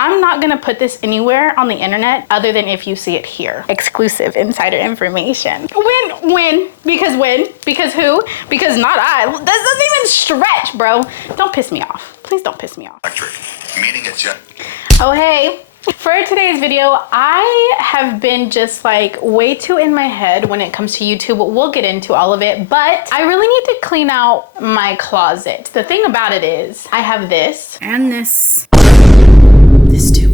I'm not gonna put this anywhere on the internet other than if you see it here. Exclusive insider information. When? Because who? Because not I. That doesn't even stretch, bro. Don't piss me off. Please don't piss me off. Oh, hey. For today's video, I have been just like way too in my head when it comes to YouTube. We'll get into all of it, but I really need to clean out my closet. The thing about it is I have this and this too.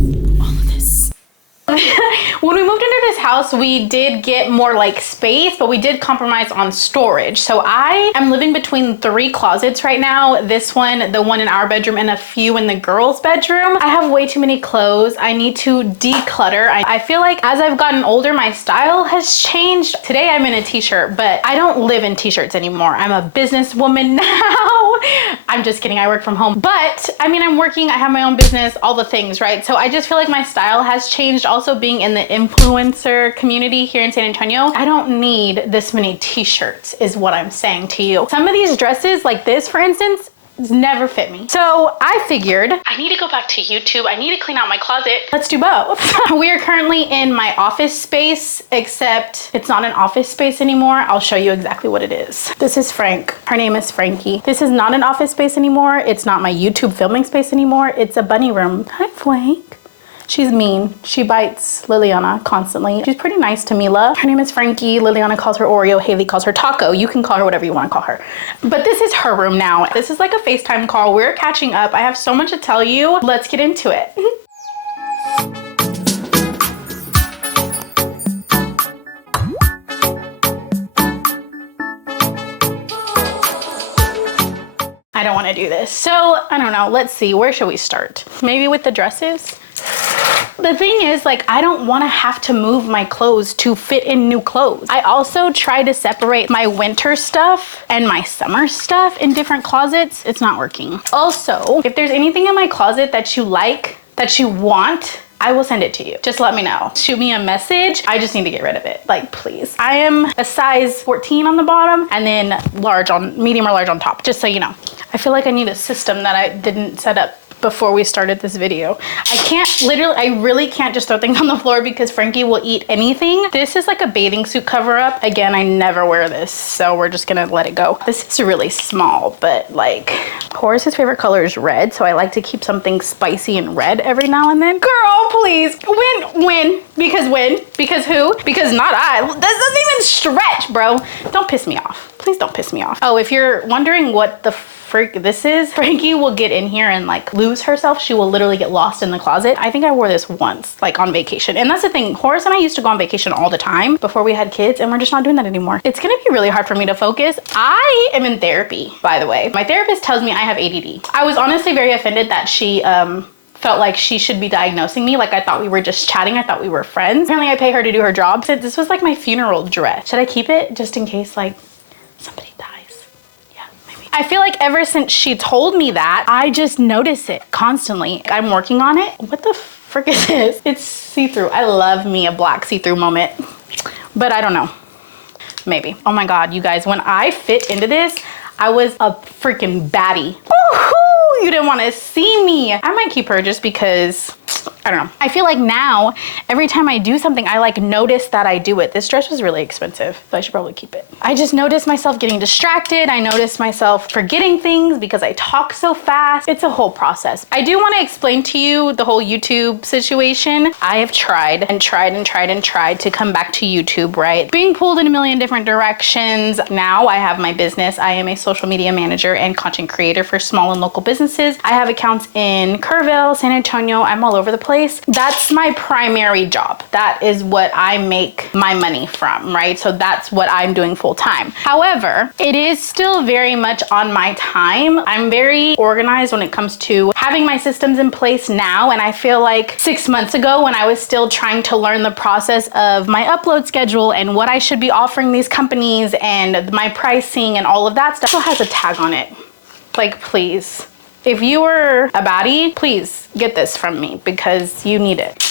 When we moved into this house, we did get more like space, but we did compromise on storage. So I am living between 3 closets right now. This one, the one in our bedroom, and a few in the girls' bedroom. I have way too many clothes. I need to declutter. I feel like as I've gotten older, my style has changed. Today I'm in a t-shirt, but I don't live in t-shirts anymore. I'm a businesswoman now. I'm just kidding, I work from home. But I mean, I'm working, I have my own business, all the things, right? So I just feel like my style has changed. Also being in the influencer community here in San Antonio, I don't need this many t-shirts is what I'm saying to you. Some of these dresses like this, for instance, never fit me. So I figured I need to go back to YouTube. I need to clean out my closet. Let's do both. We are currently in my office space, except it's not an office space anymore. I'll show you exactly what it is. This is Frank. Her name is Frankie. This is not an office space anymore. It's not my YouTube filming space anymore. It's a bunny room. Hi, Frank. She's mean. She bites Liliana constantly. She's pretty nice to Mila. Her name is Frankie. Liliana calls her Oreo. Haley calls her Taco. You can call her whatever you want to call her. But this is her room now. This is like a FaceTime call. We're catching up. I have so much to tell you. Let's get into it. I don't want to do this. So I don't know. Let's see. Where should we start? Maybe with the dresses? The thing is, like, I don't want to have to move my clothes to fit in new clothes. I also try to separate my winter stuff and my summer stuff in different closets. It's not working. Also, if there's anything in my closet that you like, that you want, I will send it to you. Just let me know. Shoot me a message. I just need to get rid of it. Like, please. I am a size 14 on the bottom and then large on, medium or large on top, just so you know. I feel like I need a system that I didn't set up before we started this video. I really can't just throw things on the floor because Frankie will eat anything. This is like a bathing suit cover up. Again, I never wear this, so we're just gonna let it go. This is really small, but like, Horace's favorite color is red, so I like to keep something spicy and red every now and then. Girl, please. When? Because who? Because not I. That doesn't even stretch, bro. Don't piss me off. Please don't piss me off. Oh, if you're wondering what the freak this is, Frankie will get in here and like lose herself. She will literally get lost in the closet. I think I wore this once, like on vacation. And that's the thing, Horace and I used to go on vacation all the time before we had kids, and we're just not doing that anymore. It's gonna be really hard for me to focus. I am in therapy, by the way. My therapist tells me I have ADD. I was honestly very offended that she felt like she should be diagnosing me. Like, I thought we were just chatting. I thought we were friends. Apparently I pay her to do her job. So this was like my funeral dress. Should I keep it just in case like somebody dies? I feel like ever since she told me that, I just notice it constantly. I'm working on it. What the frick is this? It's see-through. I love me a black see-through moment, but I don't know. Maybe. Oh my God, you guys, when I fit into this, I was a freaking baddie. Woohoo! You didn't want to see me. I might keep her just because, I don't know. I feel like now, every time I do something, I like notice that I do it. This dress was really expensive, so I should probably keep it. I just noticed myself getting distracted. I noticed myself forgetting things because I talk so fast. It's a whole process. I do want to explain to you the whole YouTube situation. I have tried to come back to YouTube, right? Being pulled in a million different directions. Now I have my business. I am a social media manager and content creator for small and local businesses. I have accounts in Kerrville, San Antonio. I'm all over the place. That's my primary job. That is what I make my money from, right? So that's what I'm doing full time. However, it is still very much on my time. I'm very organized when it comes to having my systems in place now. And I feel like 6 months ago when I was still trying to learn the process of my upload schedule and what I should be offering these companies and my pricing and all of that stuff, still has a tag on it. Like, please. If you were a baddie, please get this from me because you need it.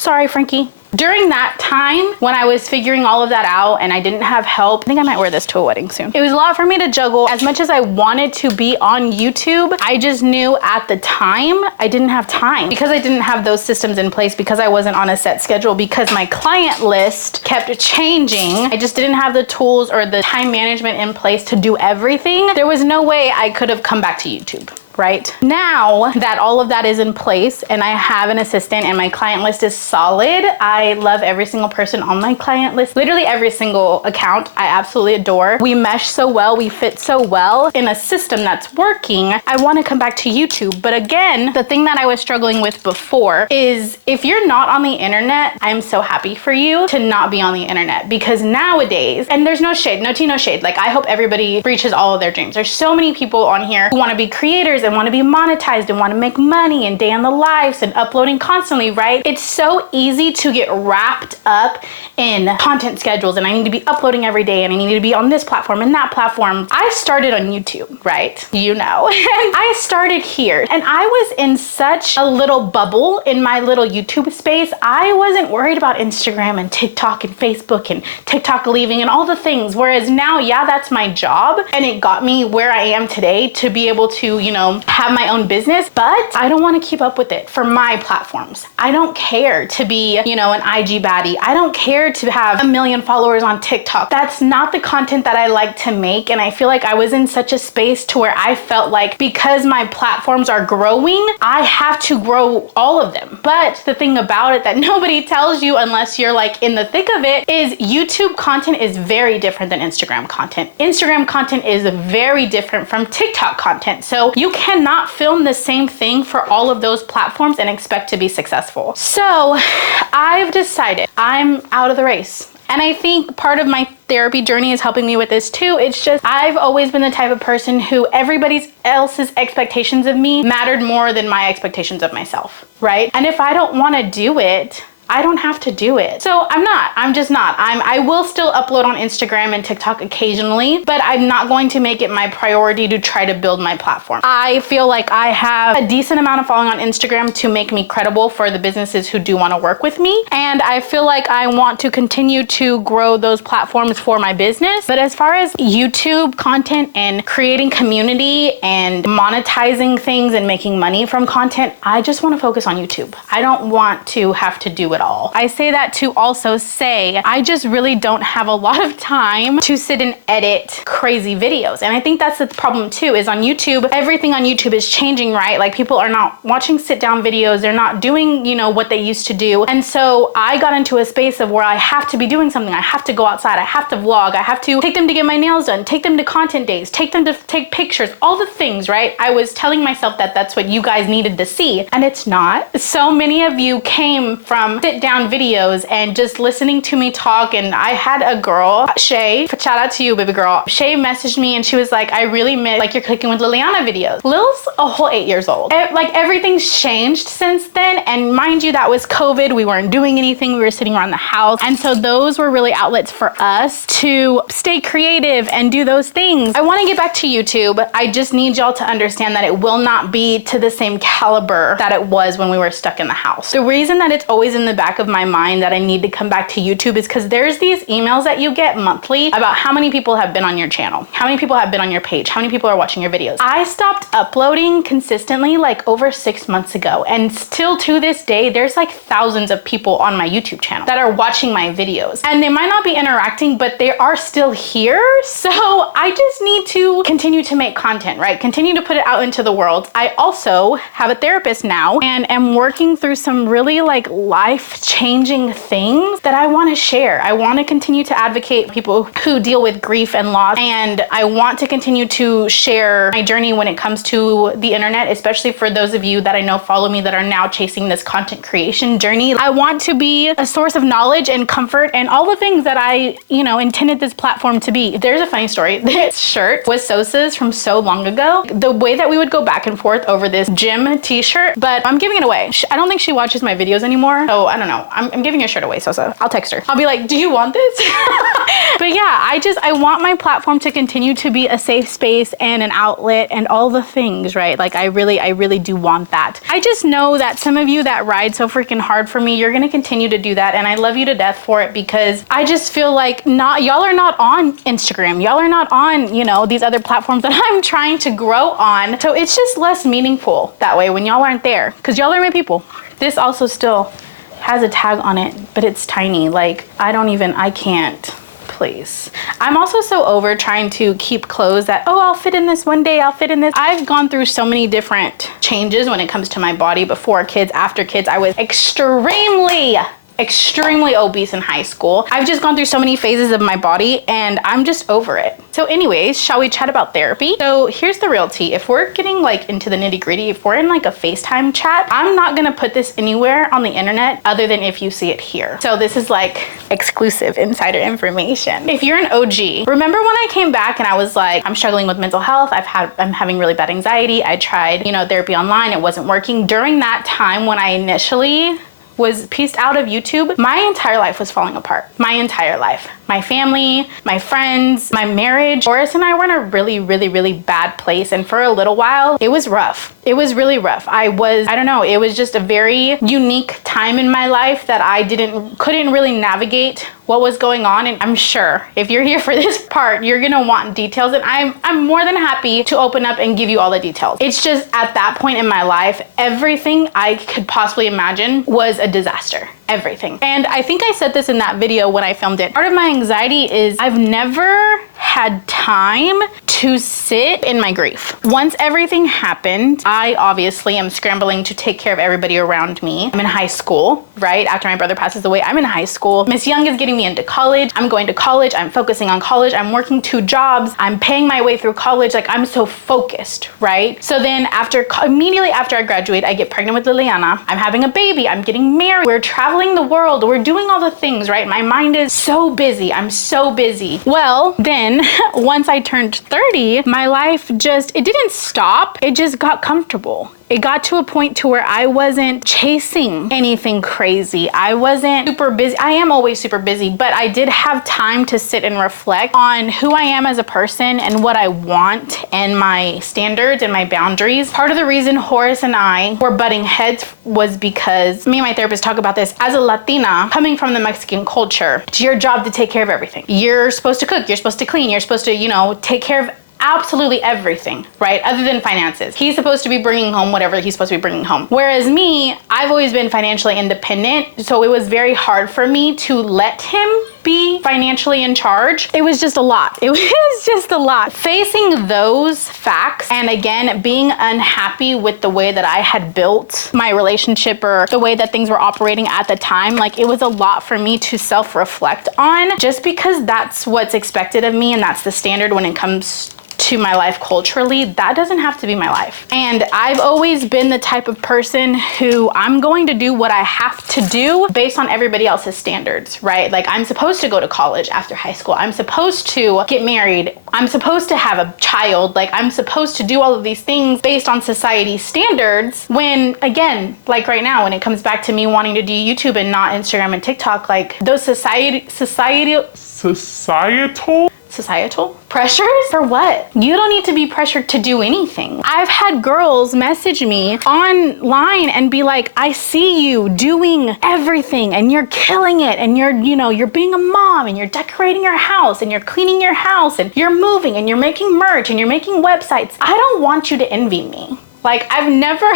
sorry, Frankie. During that time, when I was figuring all of that out and I didn't have help, I think I might wear this to a wedding soon. It was a lot for me to juggle. As much as I wanted to be on YouTube, I just knew at the time I didn't have time because I didn't have those systems in place, because I wasn't on a set schedule, because my client list kept changing. I just didn't have the tools or the time management in place to do everything. There was no way I could have come back to YouTube. Right? Now that all of that is in place and I have an assistant and my client list is solid, I love every single person on my client list. Literally every single account I absolutely adore. We mesh so well, we fit so well in a system that's working. I want to come back to YouTube. But again, the thing that I was struggling with before is if you're not on the internet, I'm so happy for you to not be on the internet, because nowadays, and there's no shade, no tea, no shade. Like, I hope everybody reaches all of their dreams. There's so many people on here who want to be creators and want to be monetized and want to make money and day in the lives and uploading constantly, right? It's so easy to get wrapped up in content schedules, and I need to be uploading every day, and I need to be on this platform and that platform. I started on YouTube, right? You know, and I started here, and I was in such a little bubble in my little YouTube space. I wasn't worried about Instagram and TikTok and Facebook and TikTok leaving and all the things. Whereas now, yeah, that's my job, and it got me where I am today to be able to, you know, have my own business, but I don't want to keep up with it for my platforms. I don't care to be, you know, an IG baddie. I don't care to have 1 million followers on TikTok. That's not the content that I like to make. And I feel like I was in such a space to where I felt like because my platforms are growing, I have to grow all of them. But the thing about it that nobody tells you unless you're like in the thick of it is YouTube content is very different than Instagram content. Instagram content is very different from TikTok content. So you cannot film the same thing for all of those platforms and expect to be successful. So I've decided I'm out of the race. And I think part of my therapy journey is helping me with this too. It's just, I've always been the type of person who everybody else's expectations of me mattered more than my expectations of myself, right? And if I don't want to do it, I don't have to do it. So I'm just not. I will still upload on Instagram and TikTok occasionally, but I'm not going to make it my priority to try to build my platform. I feel like I have a decent amount of following on Instagram to make me credible for the businesses who do want to work with me. And I feel like I want to continue to grow those platforms for my business. But as far as YouTube content and creating community and monetizing things and making money from content, I just want to focus on YouTube. I don't want to have to do it all. I say that to also say I just really don't have a lot of time to sit and edit crazy videos. And I think that's the problem too, is on YouTube, everything on YouTube is changing, right? Like, people are not watching sit down videos. They're not doing, you know, what they used to do. And so I got into a space of where I have to be doing something. I have to go outside. I have to vlog. I have to take them to get my nails done, take them to content days, take them to take pictures, all the things, right? I was telling myself that that's what you guys needed to see, and it's not. So many of you came from sit down videos and just listening to me talk. And I had a girl, Shay, shout out to you, baby girl. Shay messaged me and she was like, I really miss like your cooking with Liliana videos. Lil's a whole 8 years old. Like, everything's changed since then. And mind you, that was COVID. We weren't doing anything. We were sitting around the house. And so those were really outlets for us to stay creative and do those things. I want to get back to YouTube. I just need y'all to understand that it will not be to the same caliber that it was when we were stuck in the house. The reason that it's always in the back of my mind that I need to come back to YouTube is because there's these emails that you get monthly about how many people have been on your channel, how many people have been on your page, how many people are watching your videos. I stopped uploading consistently like over 6 months ago, and still to this day, there's like thousands of people on my YouTube channel that are watching my videos, and they might not be interacting, but they are still here. So I just need to continue to make content, right? Continue to put it out into the world. I also have a therapist now and am working through some really like life-changing things that I want to share. I want to continue to advocate for people who deal with grief and loss, and I want to continue to share my journey when it comes to the internet, especially for those of you that I know follow me that are now chasing this content creation journey. I want to be a source of knowledge and comfort and all the things that I, you know, intended this platform to be. There's a funny story. This shirt was Sosa's from so long ago. The way that we would go back and forth over this gym t-shirt, but I'm giving it away. I don't think she watches my videos anymore, so I don't know. I'm giving your shirt away, Sosa. I'll text her. I'll be like, do you want this? But yeah, I want my platform to continue to be a safe space and an outlet and all the things, right? Like I really do want that. I just know that some of you that ride so freaking hard for me, you're gonna continue to do that, and I love you to death for it, because I just feel like y'all are not on Instagram. Y'all are not on, you know, these other platforms that I'm trying to grow on. So it's just less meaningful that way when y'all aren't there, because y'all are my people. This also still has a tag on it, but it's tiny. Like I can't. Please. I'm also so over trying to keep clothes that, oh, I'll fit in this one day, I'll fit in this. I've gone through so many different changes when it comes to my body. Before kids, after kids, I was extremely obese in high school. I've just gone through so many phases of my body, and I'm just over it. So anyways, shall we chat about therapy? So here's the real tea. If we're getting like into the nitty gritty, if we're in like a FaceTime chat, I'm not gonna put this anywhere on the internet other than if you see it here. So this is like exclusive insider information. If you're an OG, remember when I came back and I was like, I'm struggling with mental health. I'm having really bad anxiety. I tried, you know, therapy online. It wasn't working. During that time when I initially was pieced out of YouTube, my entire life was falling apart. My entire life. My family, my friends, my marriage. Horace and I were in a really bad place, and for a little while, it was rough. It was really rough. I don't know, it was just a very unique time in my life that I couldn't really navigate what was going on. And I'm sure if you're here for this part, you're gonna want details, and I'm more than happy to open up and give you all the details. It's just at that point in my life, everything I could possibly imagine was a disaster. Everything. And I think I said this in that video when I filmed it. Part of my anxiety is I've never had time to sit in my grief. Once everything happened, I obviously am scrambling to take care of everybody around me. I'm in high school, right? After my brother passes away, I'm in high school. Miss Young is getting me into college. I'm going to college. I'm focusing on college. I'm working 2 jobs. I'm paying my way through college. Like, I'm so focused, right? So then immediately after I graduate, I get pregnant with Liliana. I'm having a baby. I'm getting married. We're traveling the world. We're doing all the things, right? My mind is so busy. I'm so busy. Well, then once I turned 30, my life it didn't stop. It just got comfortable. It got to a point to where I wasn't chasing anything crazy. I wasn't super busy. I am always super busy, but I did have time to sit and reflect on who I am as a person and what I want and my standards and my boundaries. Part of the reason Horace and I were butting heads was because me and my therapist talk about this. As a Latina, coming from the Mexican culture, it's your job to take care of everything. You're supposed to cook, you're supposed to clean, you're supposed to, you know, take care of absolutely everything, right? Other than finances. He's supposed to be bringing home whatever he's supposed to be bringing home. Whereas me, I've always been financially independent, so it was very hard for me to let him be financially in charge. It was just a lot. It was just a lot. Facing those facts, and again, being unhappy with the way that I had built my relationship or the way that things were operating at the time, like, it was a lot for me to self-reflect on, just because that's what's expected of me and that's the standard when it comes to my life culturally. That doesn't have to be my life. And I've always been the type of person who I'm going to do what I have to do based on everybody else's standards, right? Like, I'm supposed to go to college after high school. I'm supposed to get married. I'm supposed to have a child. Like, I'm supposed to do all of these things based on society's standards, when, again, like right now, when it comes back to me wanting to do YouTube and not Instagram and TikTok, like, those societal pressures? For what? You don't need to be pressured to do anything. I've had girls message me online and be like, I see you doing everything and you're killing it, and you're being a mom and you're decorating your house and you're cleaning your house and you're moving and you're making merch and you're making websites. I don't want you to envy me. Like, I've never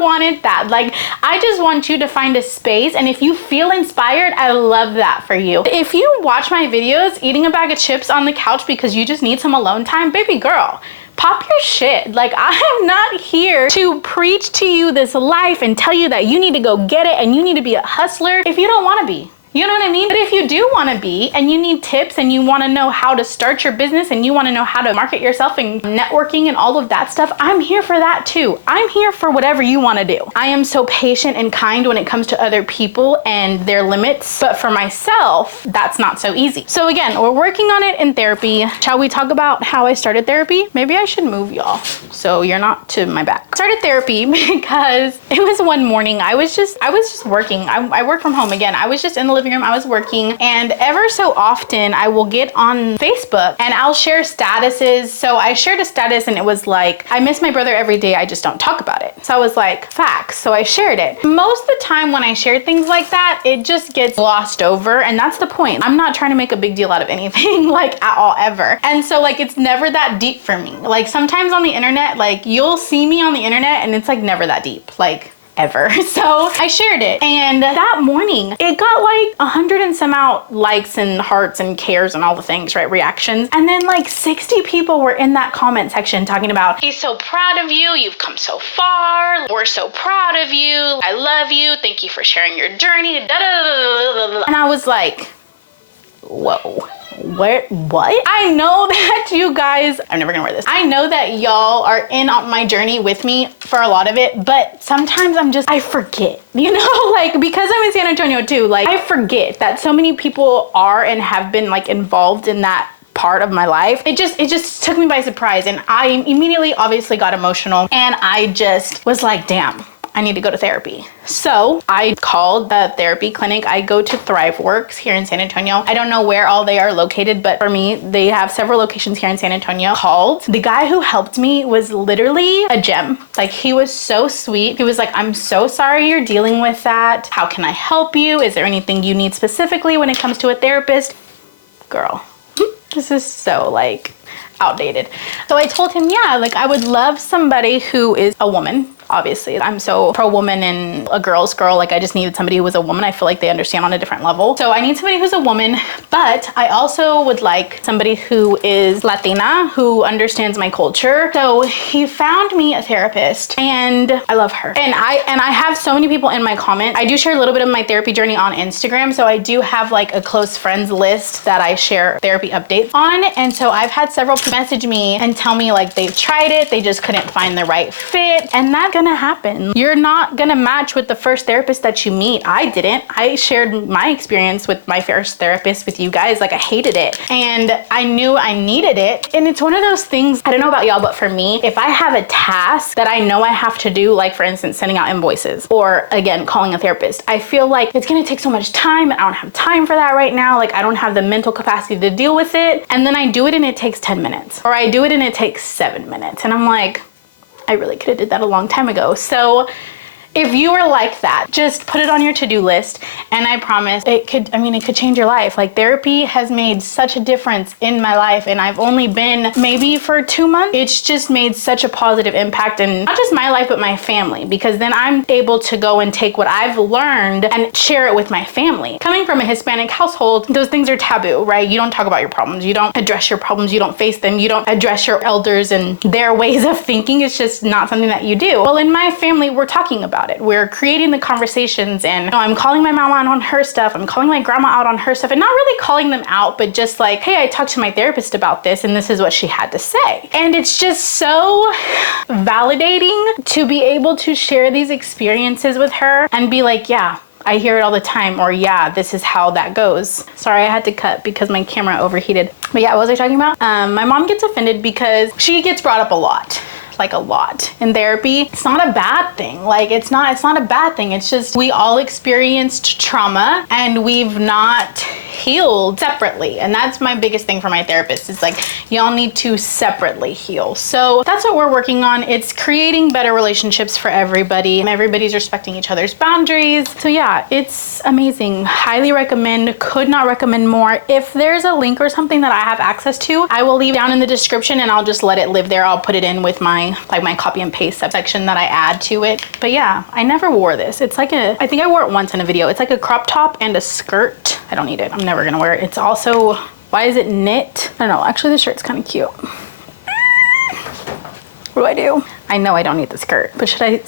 wanted that. Like, I just want you to find a space, and if you feel inspired, I love that for you. If you watch my videos eating a bag of chips on the couch because you just need some alone time, baby girl, pop your shit. Like, I am not here to preach to you this life and tell you that you need to go get it and you need to be a hustler if you don't want to be. You know what I mean? But if you do want to be, and you need tips, and you want to know how to start your business, and you want to know how to market yourself and networking and all of that stuff, I'm here for that too. I'm here for whatever you want to do. I am so patient and kind when it comes to other people and their limits, but for myself, that's not so easy. So again, we're working on it in therapy. Shall we talk about how I started therapy? Maybe I should move y'all so you're not to my back. I started therapy because it was one morning. I was just working. I work from home again. I was just in the living room. I was working, and ever so often I will get on Facebook and I'll share statuses. So I shared a status and it was like, I miss my brother every day. I just don't talk about it. So I was like, facts. So I shared it. Most of the time when I share things like that, it just gets glossed over, and that's the point. I'm not trying to make a big deal out of anything like at all ever. And so like, it's never that deep for me. Like sometimes on the internet, like you'll see me on the internet and it's like never that deep. Like ever. So I shared it, and that morning it got like 100 and some out likes and hearts and cares and all the things, right? Reactions. And then like 60 people were in that comment section talking about, he's so proud of you. You've come so far. We're so proud of you. I love you. Thank you for sharing your journey. And I was like, whoa. What? I know that you guys, I'm never gonna wear this. I know that y'all are in on my journey with me for a lot of it, but sometimes I forget, you know, like because I'm in San Antonio too, like I forget that so many people are and have been like involved in that part of my life. It just took me by surprise, and I immediately obviously got emotional, and I just was like, damn, I need to go to therapy. So I called the therapy clinic. I go to ThriveWorks here in San Antonio. I don't know where all they are located, but for me, they have several locations here in San Antonio. Called. The guy who helped me was literally a gem. Like he was so sweet. He was like, I'm so sorry you're dealing with that. How can I help you? Is there anything you need specifically when it comes to a therapist? Girl, this is so like outdated. So I told him, yeah, like I would love somebody who is a woman. Obviously, I'm so pro woman and a girl's girl. Like I just needed somebody who was a woman. I feel like they understand on a different level. So I need somebody who's a woman, but I also would like somebody who is Latina, who understands my culture. So he found me a therapist, and I love her. And I have so many people in my comments. I do share a little bit of my therapy journey on Instagram. So I do have like a close friends list that I share therapy updates on. And so I've had several people message me and tell me like they've tried it, they just couldn't find the right fit. And that's gonna happen. You're not gonna match with the first therapist that you meet. I didn't. I shared my experience with my first therapist with you guys. Like I hated it, and I knew I needed it. And it's one of those things, I don't know about y'all, but for me, if I have a task that I know I have to do, like for instance, sending out invoices, or again, calling a therapist, I feel like it's gonna take so much time. I don't have time for that right now. Like I don't have the mental capacity to deal with it. And then I do it and it takes 10 minutes, or I do it and it takes 7 minutes. And I'm like, I really could have did that a long time ago. So if you are like that, just put it on your to-do list, and I promise it could change your life. Like therapy has made such a difference in my life, and I've only been maybe for 2 months. It's just made such a positive impact in not just my life, but my family, because then I'm able to go and take what I've learned and share it with my family. Coming from a Hispanic household, those things are taboo, right? You don't talk about your problems. You don't address your problems. You don't face them. You don't address your elders and their ways of thinking. It's just not something that you do. Well, in my family, we're talking about it. We're creating the conversations, and you know, I'm calling my mom out on her stuff. I'm calling my grandma out on her stuff, and not really calling them out, but just like, hey, I talked to my therapist about this, and this is what she had to say. And it's just so validating to be able to share these experiences with her and be like, yeah, I hear it all the time, or yeah, this is how that goes. Sorry, I had to cut because my camera overheated. But yeah, what was I talking about? My mom gets offended because she gets brought up a lot. Like a lot in therapy. It's not a bad thing. Like it's not a bad thing. It's just we all experienced trauma and we've not healed separately. And that's my biggest thing for my therapist is like, y'all need to separately heal. So that's what we're working on. It's creating better relationships for everybody. Everybody's respecting each other's boundaries. So yeah, it's amazing. Highly recommend, could not recommend more. If there's a link or something that I have access to, I will leave down in the description, and I'll just let it live there. I'll put it in with my copy and paste section that I add to it. But yeah, I never wore this. It's like I think I wore it once in a video. It's like a crop top and a skirt. I don't need it. I'm never gonna wear it. It's also, why is it knit? I don't know. Actually, the shirt's kind of cute. What do? I know I don't need the skirt, but should I?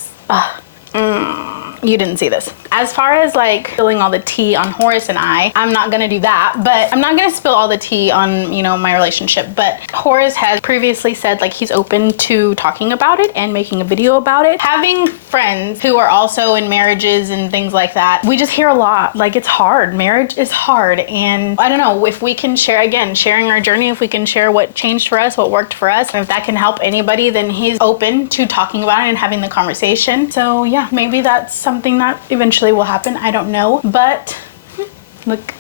you didn't see this. As far as like spilling all the tea on Horace and I'm not gonna do that, but I'm not gonna spill all the tea on, you know, my relationship. But Horace has previously said like he's open to talking about it and making a video about it. Having friends who are also in marriages and things like that, we just hear a lot. Like, it's hard. Marriage is hard. And I don't know if we can share, again, sharing our journey, if we can share what changed for us, what worked for us, and if that can help anybody, then he's open to talking about it and having the conversation. So yeah, maybe that's something that eventually will happen. I don't know, but look.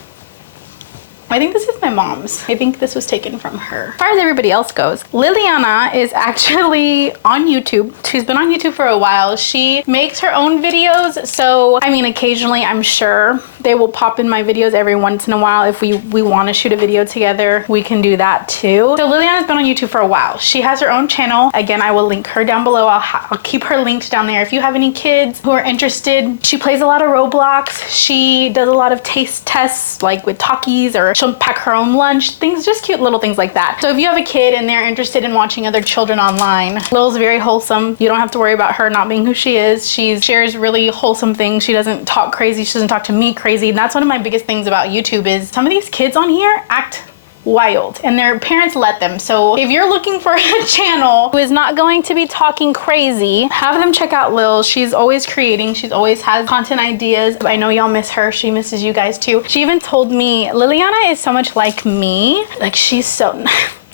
I think this is my mom's. I think this was taken from her. As far as everybody else goes, Liliana is actually on YouTube. She's been on YouTube for a while. She makes her own videos. So, I mean, occasionally I'm sure they will pop in my videos every once in a while. If we want to shoot a video together, we can do that too. So Liliana's been on YouTube for a while. She has her own channel. Again, I will link her down below. I'll keep her linked down there. If you have any kids who are interested, she plays a lot of Roblox. She does a lot of taste tests, like with Takis, or she'll pack her own lunch, things, just cute little things like that. So if you have a kid and they're interested in watching other children online, Lil's very wholesome. You don't have to worry about her not being who she is. She shares really wholesome things. She doesn't talk crazy. She doesn't talk to me crazy. And that's one of my biggest things about YouTube is some of these kids on here act wild and their parents let them. So if you're looking for a channel who is not going to be talking crazy, have them check out Lil. She's always creating. She's always has content ideas. I know y'all miss her. She misses you guys too. She even told me Liliana is so much like me. Like, she's so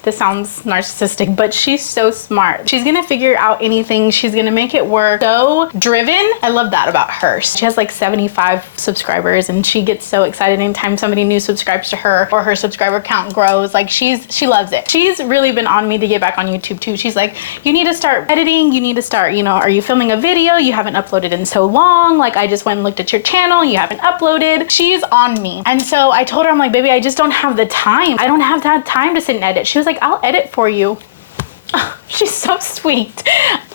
this sounds narcissistic, but she's so smart. She's gonna figure out anything. She's gonna make it work. So driven. I love that about her. She has like 75 subscribers and she gets so excited anytime somebody new subscribes to her or her subscriber count grows. Like, she loves it. She's really been on me to get back on YouTube too. She's like, you need to start editing. You need to start, you know, are you filming a video? You haven't uploaded in so long. Like, I just went and looked at your channel. You haven't uploaded. She's on me. And so I told her, I'm like, baby, I just don't have the time. I don't have that time to sit and edit. She was like, I'll edit for you. Oh, she's so sweet.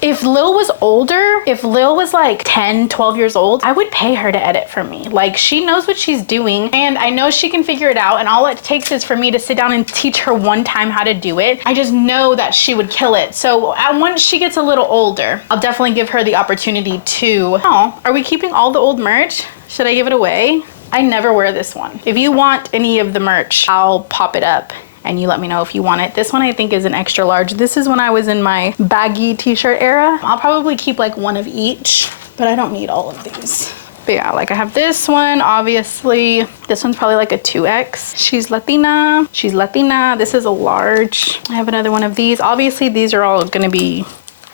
If Lil was older, if Lil was like 10, 12 years old, I would pay her to edit for me. Like, she knows what she's doing and I know she can figure it out, and all it takes is for me to sit down and teach her one time how to do it. I just know that she would kill it. So once she gets a little older, I'll definitely give her the opportunity to, oh, are we keeping all the old merch? Should I give it away? I never wear this one. If you want any of the merch, I'll pop it up and you let me know if you want it. This one I think is an extra large. This is when I was in my baggy t-shirt era. I'll probably keep like one of each, but I don't need all of these. But yeah, like I have this one, obviously. This one's probably like a 2X. She's Latina. She's Latina. This is a large. I have another one of these. Obviously, these are all gonna be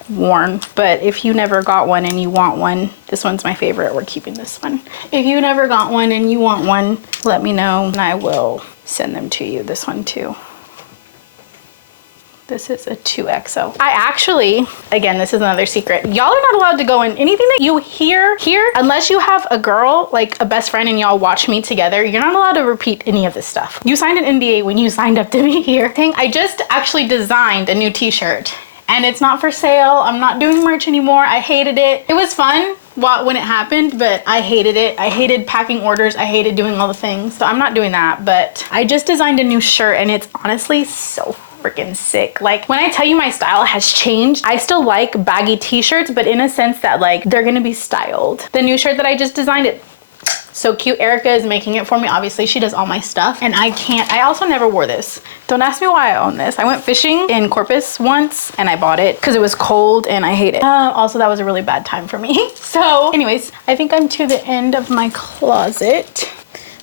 worn, but if you never got one and you want one, this one's my favorite. We're keeping this one. If you never got one and you want one, let me know and I will send them to you. This one too. This is a 2XO. I actually, again, this is another secret. Y'all are not allowed to go in anything that you hear here, unless you have a girl, like a best friend, and y'all watch me together. You're not allowed to repeat any of this stuff. You signed an NDA when you signed up to be here. I just actually designed a new t-shirt and it's not for sale. I'm not doing merch anymore. I hated it. It was fun when it happened, but I hated it. I hated packing orders. I hated doing all the things. So I'm not doing that, but I just designed a new shirt and it's honestly so freaking sick. Like, when I tell you my style has changed, I still like baggy t-shirts, but in a sense that like they're gonna be styled. The new shirt that I just designed, it so cute. Erica is making it for me. Obviously, she does all my stuff and I also never wore this. Don't ask me why I own this. I went fishing in Corpus once and I bought it because it was cold and I hate it. Also, that was a really bad time for me. So anyways, I think I'm to the end of my closet.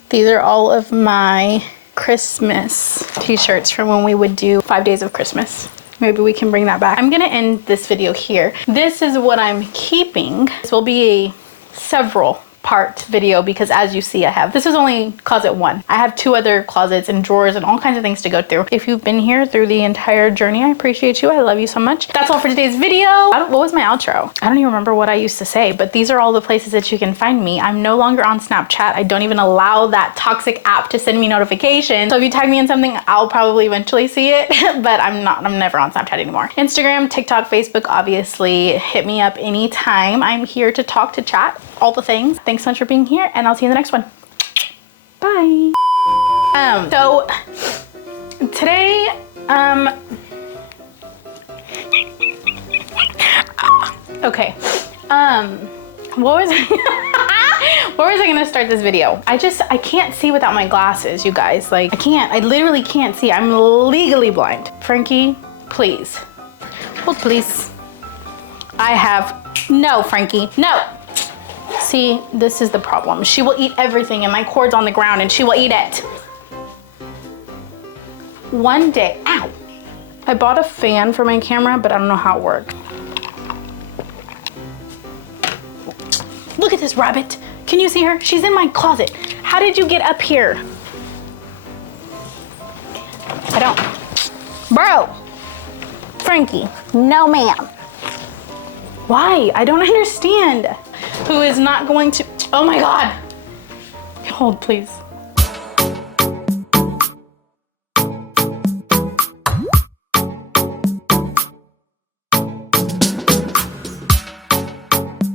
These are all of my Christmas t-shirts from when we would do 5 days of Christmas. Maybe we can bring that back. I'm gonna end this video here. This is what I'm keeping. This will be a several part video because as you see, this is only closet 1. I have 2 other closets and drawers and all kinds of things to go through. If you've been here through the entire journey, I appreciate you. I love you so much. That's all for today's video. What was my outro? I don't even remember what I used to say, but these are all the places that you can find me. I'm no longer on Snapchat. I don't even allow that toxic app to send me notifications. So if you tag me in something, I'll probably eventually see it, but I'm never on Snapchat anymore. Instagram, TikTok, Facebook, obviously hit me up anytime. I'm here to talk, to chat, all the things. Thanks so much for being here and I'll see you in the next one. Bye. So today, okay. What was Where was I gonna start this video? I can't see without my glasses, you guys. Like, I literally can't see. I'm legally blind. Frankie, please. Hold, please. No, Frankie, no. See, this is the problem. She will eat everything and my cord's on the ground and she will eat it. One day, ow. I bought a fan for my camera, but I don't know how it works. Look at this rabbit. Can you see her? She's in my closet. How did you get up here? I don't. Bro. Frankie, no ma'am. Why? I don't understand. Who is not going to, oh my God. Hold, please.